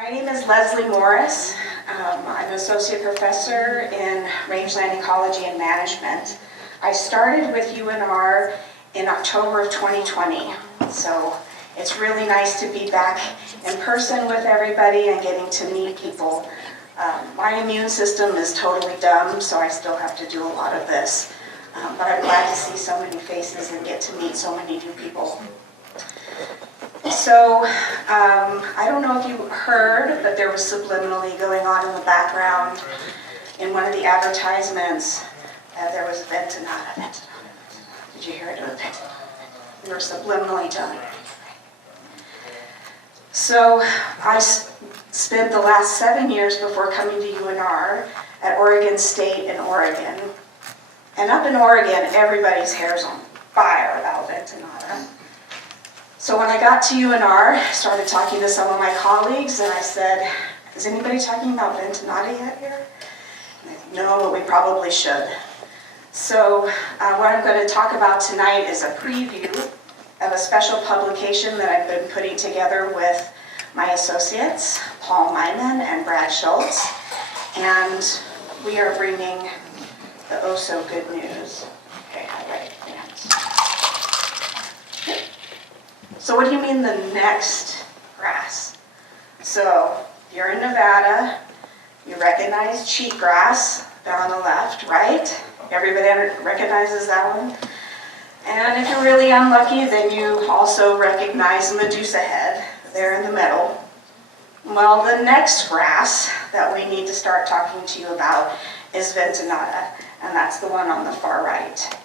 My name is Lesley Morris. I'm an associate professor in rangeland ecology and management. I started with UNR in October of 2020, so it's really nice to be back in person with everybody and getting to meet people. My immune system is totally dumb, so I still have to do a lot of this. But I'm glad to see so many faces and get to meet so many new people. So, I don't know if you heard, but there was subliminally going on in the background in one of the advertisements. There was Ventenata. Did you hear it? We were subliminally telling you. So, I spent the last 7 years before coming to UNR at Oregon State in Oregon. And up in Oregon, everybody's hair's on fire about Ventenata. So when I got to UNR, I started talking to some of my colleagues, and I said, is anybody talking about Ventenata yet here? And they said, no, but we probably should. So what I'm going to talk about tonight is a preview of a special publication that I've been putting together with my associates, Paul Myman and Brad Schultz, and we are bringing the oh-so-good news. Okay, I read it. So what do you mean the next grass? So you're in Nevada, you recognize cheatgrass there on the left, right? Everybody recognizes that one? And if you're really unlucky, then you also recognize Medusa head there in the middle. Well, the next grass that we need to start talking to you about is Ventenata, and that's the one on the far right.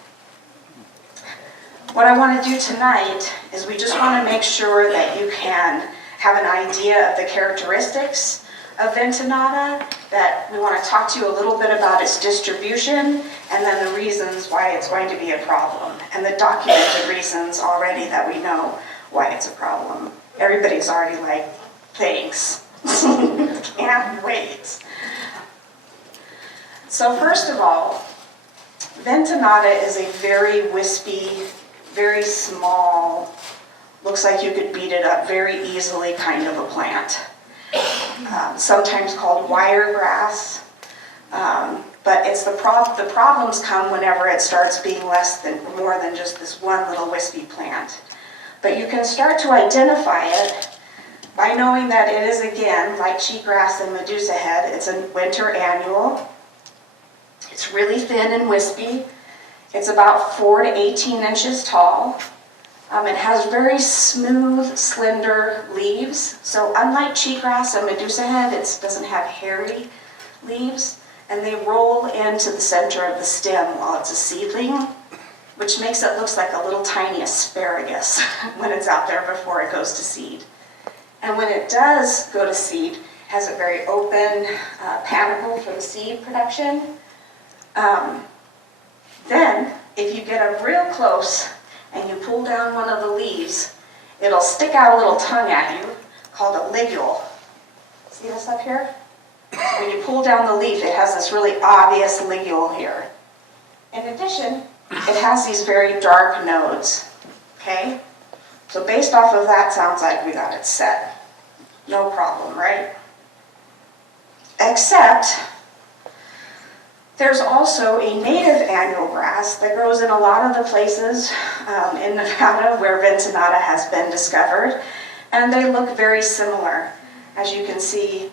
What I want to do tonight is we just want to make sure that you can have an idea of the characteristics of Ventenata, that we want to talk to you a little bit about its distribution, and then the reasons why it's going to be a problem, and the documented reasons already that we know why it's a problem. Everybody's already like, thanks. Can't wait. So first of all, Ventenata is a very wispy, very small, looks like you could beat it up very easily kind of a plant. Sometimes called wiregrass, but it's the problems come whenever it starts being more than just this one little wispy plant. But you can start to identify it by knowing that it is, again, like cheatgrass and Medusa head, it's a winter annual. It's really thin and wispy. It's about 4 to 18 inches tall. It has very smooth, slender leaves. So unlike cheatgrass and Medusa head, it doesn't have hairy leaves. And they roll into the center of the stem while it's a seedling, which makes it look like a little tiny asparagus when it's out there before it goes to seed. And when it does go to seed, it has a very open panicle for the seed production. Then, if you get up real close and you pull down one of the leaves, it'll stick out a little tongue at you called a ligule. See this up here? When you pull down the leaf, it has this really obvious ligule here. In addition, it has these very dark nodes. Okay? So based off of that, sounds like we got it set. No problem, right? Except there's also a native annual grass that grows in a lot of the places in Nevada where Ventenata has been discovered, and they look very similar. As you can see,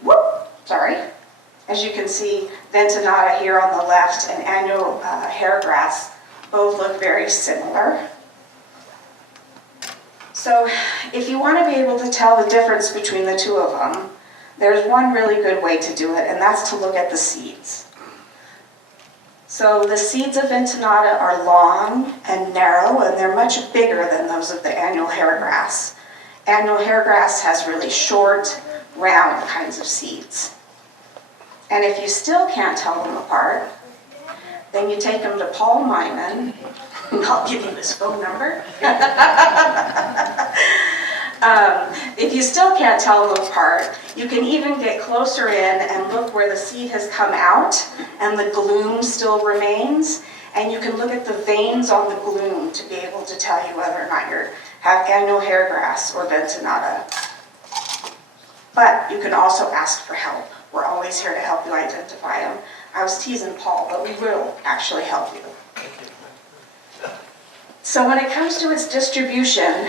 as you can see, Ventenata here on the left and annual hairgrass both look very similar. So if you want to be able to tell the difference between the two of them, there's one really good way to do it, and that's to look at the seeds. So the seeds of Ventenata are long and narrow, and they're much bigger than those of the annual hairgrass. Annual hairgrass has really short, round kinds of seeds. And if you still can't tell them apart, then you take them to Paul Myman. I'll give you his phone number. If you still can't tell them apart, you can even get closer in and look where the seed has come out and the gloom still remains, and you can look at the veins on the gloom to be able to tell you whether or not you have annual hairgrass or Ventenata. But you can also ask for help. We're always here to help you identify them. I was teasing Paul, but we will actually help you. So when it comes to its distribution,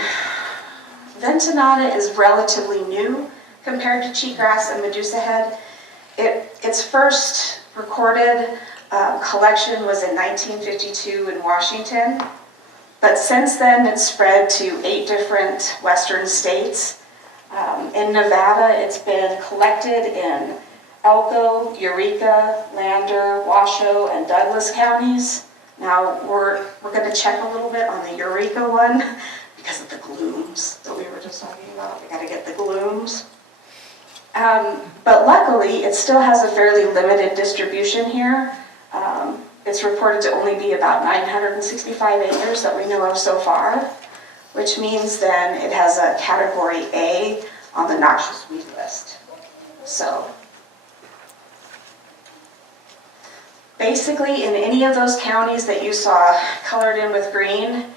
Ventenata is relatively new compared to cheatgrass and medusa head. Its first recorded collection was in 1952 in Washington, but since then it's spread to 8 different western states. In Nevada, it's been collected in Elko, Eureka, Lander, Washoe, and Douglas counties. Now, we're going to check a little bit on the Eureka one because of the glooms that we were just talking about. We got to get the glooms. But luckily, it still has a fairly limited distribution here. It's reported to only be about 965 acres that we know of so far, which means then it has a category A on the noxious weed list. So, basically, in any of those counties that you saw colored in with green,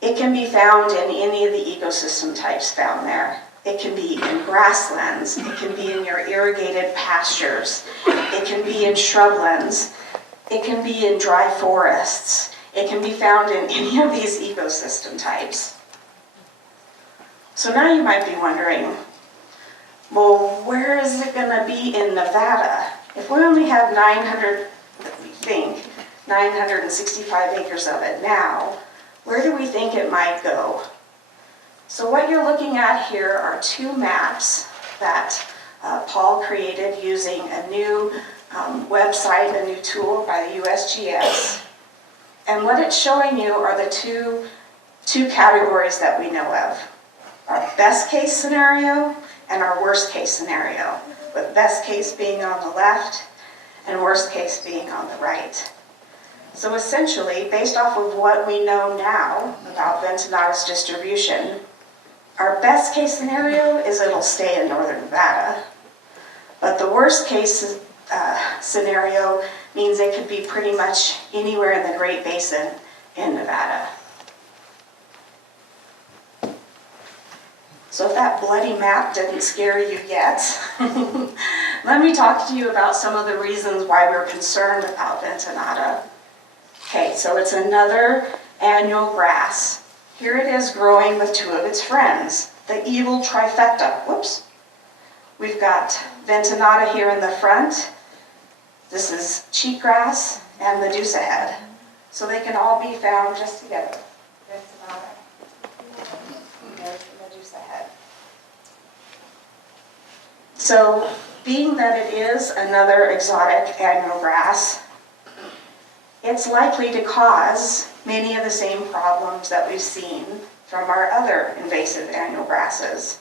it can be found in any of the ecosystem types found there. It can be in grasslands, it can be in your irrigated pastures, it can be in shrublands, it can be in dry forests, it can be found in any of these ecosystem types. So now you might be wondering, well, where is it going to be in Nevada? If we only have 965 acres of it now, where do we think it might go? So what you're looking at here are 2 maps that Paul created using a new website, a new tool by the USGS. And what it's showing you are the two categories that we know of. Our best case scenario and our worst case scenario, with best case being on the left and worst case being on the right. So essentially, based off of what we know now about Ventenata's distribution, our best case scenario is it'll stay in northern Nevada, but the worst case scenario means it could be pretty much anywhere in the Great Basin in Nevada. So if that bloody map didn't scare you yet, let me talk to you about some of the reasons why we're concerned about Ventenata. Okay, so it's another annual grass. Here it is growing with 2 of its friends, the evil trifecta. Whoops. We've got Ventenata here in the front. This is cheatgrass and medusa head. So they can all be found just together. Ventenata. There's the medusa head. So, being that it is another exotic annual grass, it's likely to cause many of the same problems that we've seen from our other invasive annual grasses.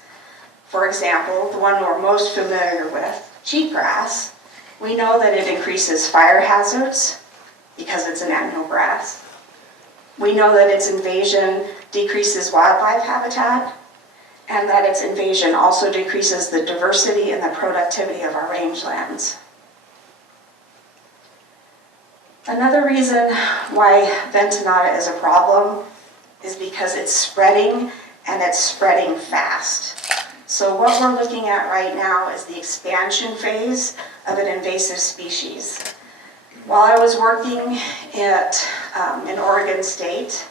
For example, the one we're most familiar with, cheatgrass, we know that it increases fire hazards because it's an annual grass. We know that its invasion decreases wildlife habitat, and that its invasion also decreases the diversity and the productivity of our rangelands. Another reason why Ventenata is a problem is because it's spreading, and it's spreading fast. So what we're looking at right now is the expansion phase of an invasive species. While I was working in Oregon State,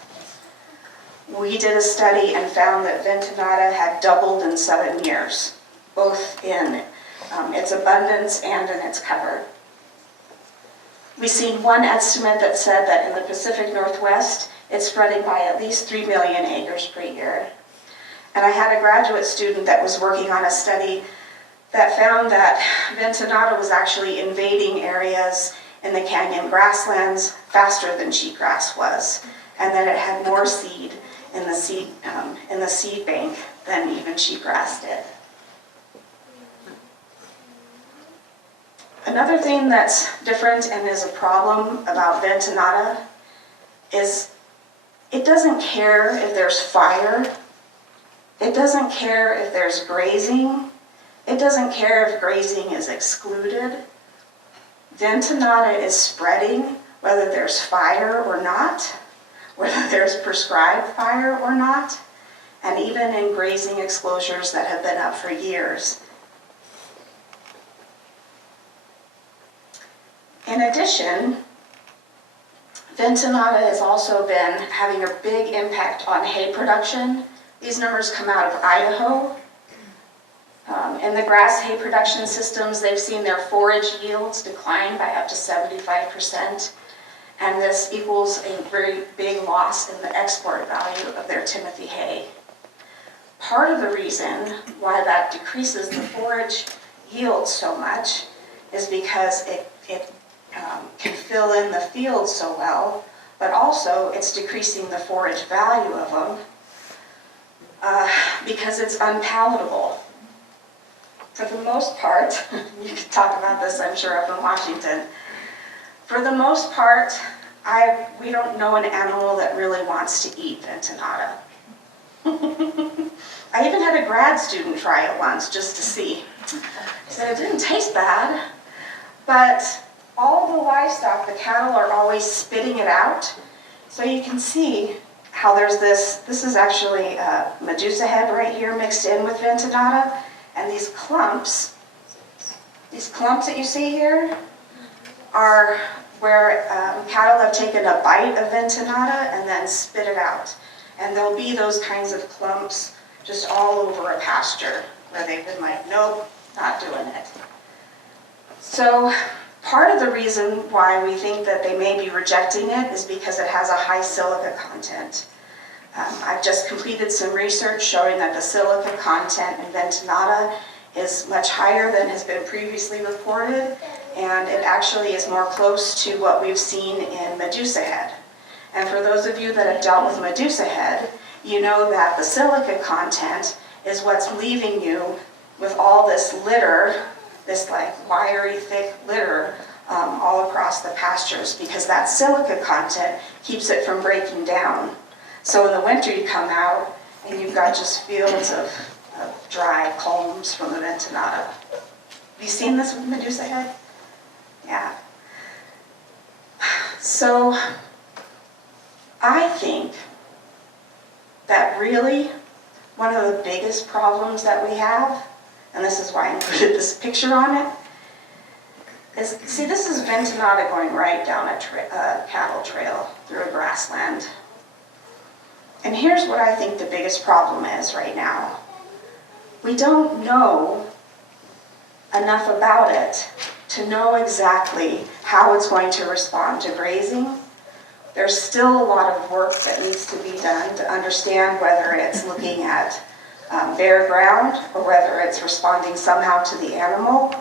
we did a study and found that Ventenata had doubled in 7 years, both in its abundance and in its cover. We've seen one estimate that said that in the Pacific Northwest, it's spreading by at least 3 million acres per year. And I had a graduate student that was working on a study that found that Ventenata was actually invading areas in the canyon grasslands faster than cheatgrass was, and that it had more seed in the seed bank than even cheatgrass did. Another thing that's different and is a problem about Ventenata is it doesn't care if there's fire, it doesn't care if there's grazing, it doesn't care if grazing is excluded. Ventenata is spreading whether there's fire or not, whether there's prescribed fire or not, and even in grazing exposures that have been up for years. In addition, Ventenata has also been having a big impact on hay production. These numbers come out of Idaho. In the grass hay production systems, they've seen their forage yields decline by up to 75%, and this equals a very big loss in the export value of their Timothy hay. Part of the reason why that decreases the forage yield so much is because it can fill in the field so well, but also it's decreasing the forage value of them because it's unpalatable. For the most part, you can talk about this, I'm sure, up in Washington. For the most part, we don't know an animal that really wants to eat Ventenata. I even had a grad student try it once just to see. He said it didn't taste bad, but all the livestock, the cattle, are always spitting it out. So you can see how there's this is actually Medusa head right here mixed in with Ventenata. And these clumps that you see here are where cattle have taken a bite of Ventenata and then spit it out. And there'll be those kinds of clumps just all over a pasture where they've been like, nope, not doing it. So part of the reason why we think that they may be rejecting it is because it has a high silica content. I've just completed some research showing that the silica content in Ventenata is much higher than has been previously reported, and it actually is more close to what we've seen in Medusa head. And for those of you that have dealt with Medusa head, you know that the silica content is what's leaving you with all this litter, this like wiry, thick litter all across the pastures, because that silica content keeps it from breaking down. So in the winter you come out and you've got just fields of dry culms from the Ventenata. Have you seen this with Medusa head? Yeah. So I think that really one of the biggest problems that we have, and this is why I included this picture on it, is, see, this is Ventenata going right down a cattle trail through a grassland. And here's what I think the biggest problem is right now. We don't know enough about it to know exactly how it's going to respond to grazing. There's still a lot of work that needs to be done to understand whether it's looking at bare ground or whether it's responding somehow to the animal.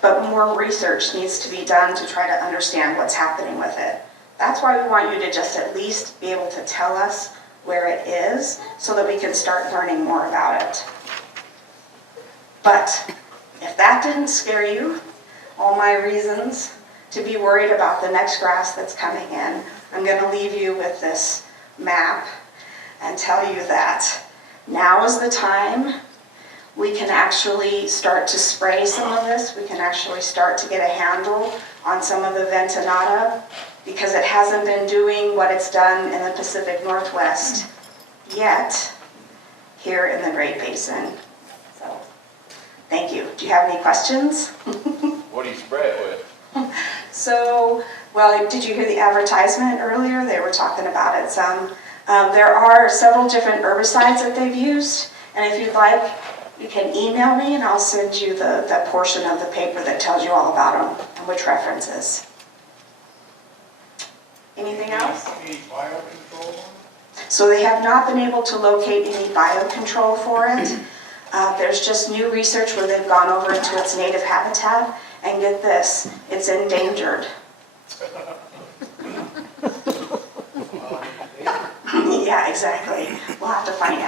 But more research needs to be done to try to understand what's happening with it. That's why we want you to just at least be able to tell us where it is so that we can start learning more about it. But if that didn't scare you, all my reasons to be worried about the next grass that's coming in, I'm going to leave you with this map and tell you that now is the time. We can actually start to spray some of this. We can actually start to get a handle on some of the Ventenata because it hasn't been doing what it's done in the Pacific Northwest yet here in the Great Basin. So, thank you. Do you have any questions? What do you spray it with? So, well, did you hear the advertisement earlier? They were talking about it some. There are several different herbicides that they've used, and if you'd like, you can email me and I'll send you the portion of the paper that tells you all about them and which references. Anything else? Any biocontrol? So they have not been able to locate any biocontrol for it. There's just new research where they've gone over into its native habitat, and get this, it's endangered. Yeah, exactly. We'll have to find